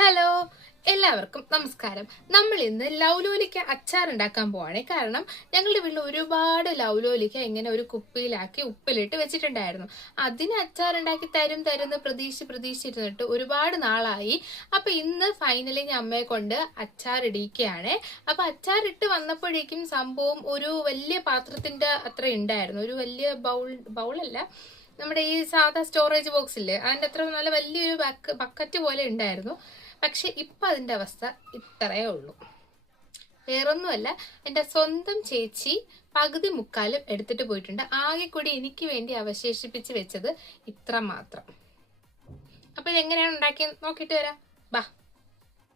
Hello, എല്ലാവർക്കും നമസ്കാരം. നമ്മൾ ഇന്ന് ലൗലോലിക്ക അച്ചാർ ഉണ്ടാക്കാൻ പോവാണ്. കാരണം ഞങ്ങളുടെ വീട്ടിൽ ഒരുപാട് ലൗലോലിക്ക ഇങ്ങനെ ഒരു കുപ്പിയിലാക്കി ഉപ്പിലിട്ട് വെച്ചിട്ടുണ്ടായിരുന്നു. അതിന് അച്ചാർ ഉണ്ടാക്കി തരുന്ന പ്രതീക്ഷിച്ചിരുന്നിട്ട് ഒരുപാട് നാളായി. അപ്പൊ ഇന്ന് ഫൈനലി ഞാൻ അമ്മയെ കൊണ്ട് അച്ചാർ ഇടിക്കുകയാണ്. അപ്പൊ അച്ചാർ ഇട്ട് വന്നപ്പോഴേക്കും സംഭവം ഒരു വലിയ പാത്രത്തിന്റെ അത്ര ഉണ്ടായിരുന്നു. ഒരു വലിയ ബൗളല്ല, നമ്മുടെ ഈ സാധാ സ്റ്റോറേജ് ബോക്സ് ഇല്ലേ, അതിൻ്റെ അത്ര നല്ല വലിയൊരു ബക്കറ്റ് പോലെ ഉണ്ടായിരുന്നു. പക്ഷെ ഇപ്പം അതിൻ്റെ അവസ്ഥ ഇത്രയേ ഉള്ളൂ. വേറൊന്നുമല്ല, എൻ്റെ സ്വന്തം ചേച്ചി പകുതി മുക്കാലും എടുത്തിട്ട് പോയിട്ടുണ്ട്. ആകെ കൂടി എനിക്ക് വേണ്ടി അവശേഷിപ്പിച്ച് വെച്ചത് ഇത്ര മാത്രം. അപ്പൊ ഇതെങ്ങനെയാണ് ഉണ്ടാക്കി നോക്കിയിട്ട് വരാം, ബാ.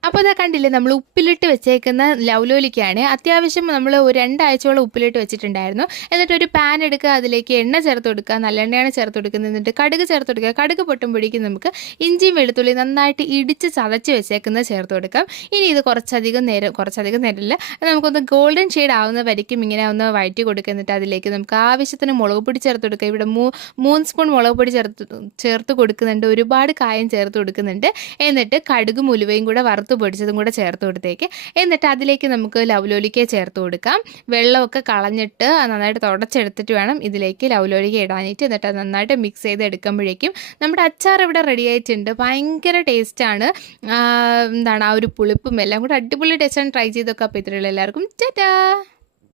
അപ്പോൾ അതാ കണ്ടില്ലേ, നമ്മൾ ഉപ്പിലിട്ട് വെച്ചേക്കുന്ന ലൗലോലിക്കാണ്. അത്യാവശ്യം നമ്മൾ ഒരു 2 ആഴ്ചയോളം ഉപ്പിലിട്ട് വെച്ചിട്ടുണ്ടായിരുന്നു. എന്നിട്ട് ഒരു പാൻ എടുക്കുക, അതിലേക്ക് എണ്ണ ചേർത്ത് കൊടുക്കുക, നല്ലെണ്ണയാണ് ചേർത്ത് കൊടുക്കുന്നത്. എന്നിട്ട് കടുക് ചേർത്ത് കൊടുക്കുക. കടുക് പൊട്ടുമ്പോഴേക്കും നമുക്ക് ഇഞ്ചിയും വെളുത്തുള്ളി നന്നായിട്ട് ഇടിച്ച് ചതച്ച് വെച്ചേക്കുന്നത് ചേർത്ത് കൊടുക്കാം. ഇനി ഇത് കുറച്ചധികം നേരമില്ല, നമുക്കൊന്ന് ഗോൾഡൻ ഷെയ്ഡ് ആവുന്ന വരയ്ക്കും ഇങ്ങനെ ഒന്ന് വഴറ്റി കൊടുക്കുക. എന്നിട്ട് അതിലേക്ക് നമുക്ക് ആവശ്യത്തിന് മുളക് പൊടി ചേർത്ത് കൊടുക്കുക. ഇവിടെ 3 സ്പൂൺ മുളക് പൊടി ചേർത്ത് കൊടുക്കുന്നുണ്ട്. ഒരുപാട് കായം ചേർത്ത് കൊടുക്കുന്നുണ്ട്. എന്നിട്ട് കടുകും ഉലുവയും കൂടെ വറുത്ത് പൊടിച്ചതും കൂടെ ചേർത്ത് കൊടുത്തേക്ക്. എന്നിട്ട് അതിലേക്ക് നമുക്ക് ലൗലോലിക്ക ചേർത്ത് കൊടുക്കാം. വെള്ളമൊക്കെ കളഞ്ഞിട്ട് നന്നായിട്ട് തുടച്ചെടുത്തിട്ട് വേണം ഇതിലേക്ക് ലൗലോലിക്ക ഇടാനായിട്ട്. എന്നിട്ട് അത് നന്നായിട്ട് മിക്സ് ചെയ്ത് എടുക്കുമ്പോഴേക്കും നമ്മുടെ അച്ചാർ ഇവിടെ റെഡി ആയിട്ടുണ്ട്. ഭയങ്കര ടേസ്റ്റാണ്. എന്താണ് ആ ഒരു പുളിപ്പും എല്ലാം കൂടെ അടിപൊളി ടേസ്റ്റാണ്. ട്രൈ ചെയ്തൊക്കെ. അപ്പോൾ ഇത്രയുള്ള എല്ലാവർക്കും ടാറ്റാ.